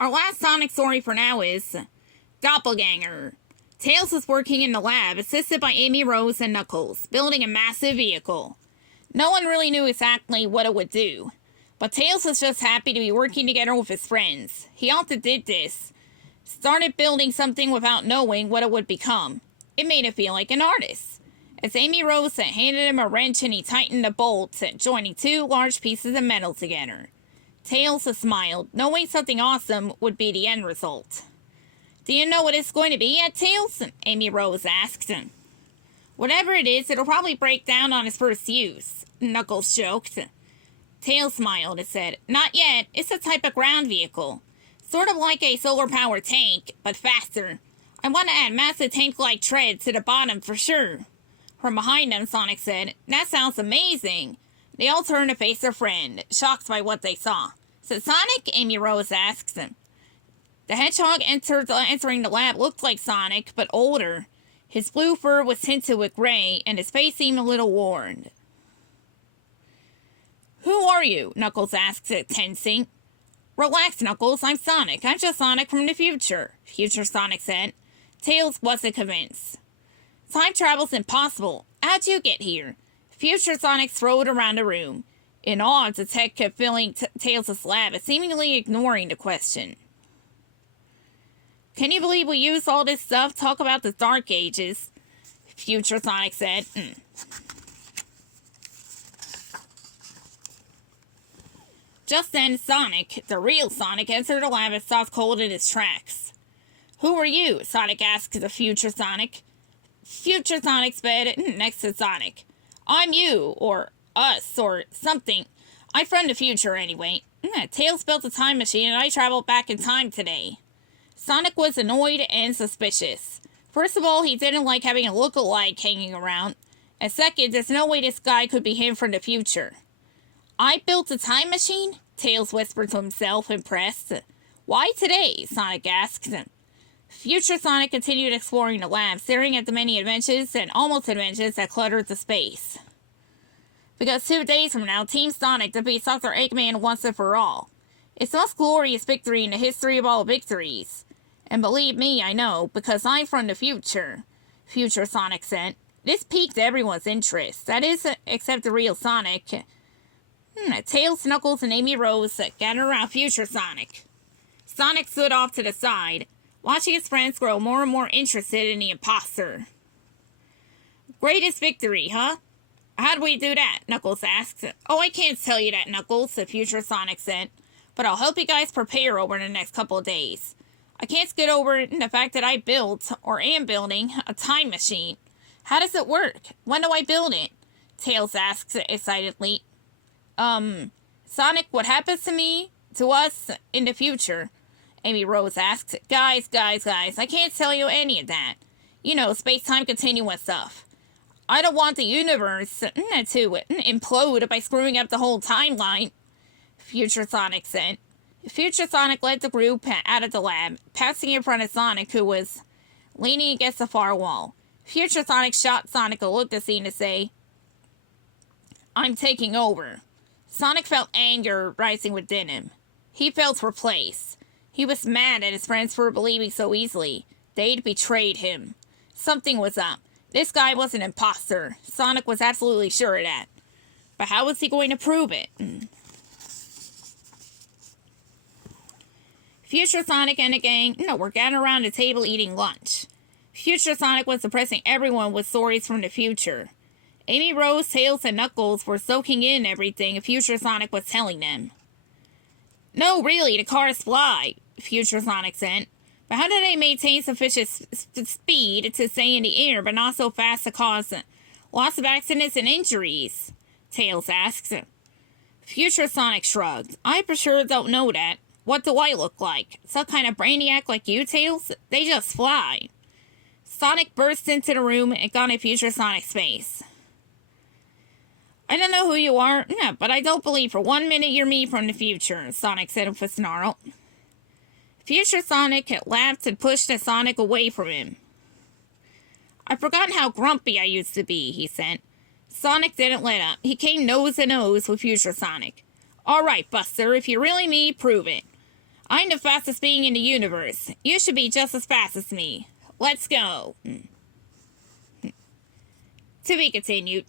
Our last Sonic story for now is Doppelganger. Tails is working in the lab, assisted by Amy Rose and Knuckles, building a massive vehicle. No one really knew exactly what it would do, but Tails was just happy to be working together with his friends. He often did this, started building something without knowing what it would become. It made him feel like an artist. As Amy Rose handed him a wrench and he tightened the bolts, joining two large pieces of metal together. Tails smiled, knowing something awesome would be the end result. Do you know what it's going to be yet, Tails? Amy Rose asked him. Whatever it is, it'll probably break down on its first use, Knuckles joked. Tails smiled and said, Not yet, it's a type of ground vehicle. Sort of like a solar-powered tank, but faster. I want to add massive tank-like tread to the bottom for sure. From behind them, Sonic said, That sounds amazing. They all turned to face their friend, shocked by what they saw. So Sonic? Amy Rose asked him. The hedgehog entering the lab looked like Sonic, but older. His blue fur was tinted with gray, and his face seemed a little worn. Who are you? Knuckles asked, tensing. Relax, Knuckles, I'm Sonic. I'm just Sonic from the future, Future Sonic said. Tails wasn't convinced. Time travel's impossible. How'd you get here? Future Sonic strode around the room. In awe, the tech kept filling Tails' lab, seemingly ignoring the question. Can you believe we use all this stuff? Talk about the Dark Ages, Future Sonic said. Just then, Sonic, the real Sonic, entered the lab and stopped cold in his tracks. Who are you? Sonic asked the Future Sonic. Future Sonic's bed next to Sonic. I'm you, or us, or something. I'm from the future anyway. Tails built a time machine and I traveled back in time today. Sonic was annoyed and suspicious. First of all, he didn't like having a look-alike hanging around. And second, there's no way this guy could be him from the future. I built a time machine? Tails whispered to himself, impressed. Why today? Sonic asked. Future Sonic continued exploring the lab, staring at the many inventions and almost inventions that cluttered the space. Because 2 days from now, Team Sonic defeats Dr. Eggman once and for all. It's the most glorious victory in the history of all victories. And believe me, I know, because I'm from the future, Future Sonic said. This piqued everyone's interest. That is, except the real Sonic. Tails, Knuckles, and Amy Rose gathered around Future Sonic. Sonic stood off to the side, watching his friends grow more and more interested in the imposter. Greatest victory, huh? How'd we do that? Knuckles asked. Oh, I can't tell you that, Knuckles, Future Sonic said. But I'll help you guys prepare over the next couple of days. I can't get over the fact that I built, or am building, a time machine. How does it work? When do I build it? Tails asked excitedly. Sonic, what happens to us in the future? Amy Rose asked. Guys, I can't tell you any of that. You know, space-time continuum stuff. I don't want the universe to implode by screwing up the whole timeline, Future Sonic said. Future Sonic led the group out of the lab, passing in front of Sonic, who was leaning against the far wall. Future Sonic shot Sonic a look to seem to say, I'm taking over. Sonic felt anger rising within him. He felt replaced. He was mad at his friends for believing so easily. They'd betrayed him. Something was up. This guy was an imposter. Sonic was absolutely sure of that. But how was he going to prove it? Future Sonic and the gang were gathered around the table eating lunch. Future Sonic was impressing everyone with stories from the future. Amy Rose, Tails, and Knuckles were soaking in everything Future Sonic was telling them. No, really, the cars fly, Future Sonic said. But how do they maintain sufficient speed to stay in the air, but not so fast to cause lots of accidents and injuries? Tails asked. Future Sonic shrugged. I for sure don't know that. What do I look like? Some kind of brainiac like you, Tails? They just fly. Sonic burst into the room and got in Future Sonic's face. I don't know who you are, but I don't believe for 1 minute you're me from the future, Sonic said with a snarl. Future Sonic laughed and pushed Sonic away from him. I've forgotten how grumpy I used to be, he said. Sonic didn't let up. He came nose to nose with Future Sonic. All right, Buster, if you're really me, prove it. I'm the fastest being in the universe. You should be just as fast as me. Let's go. To be continued.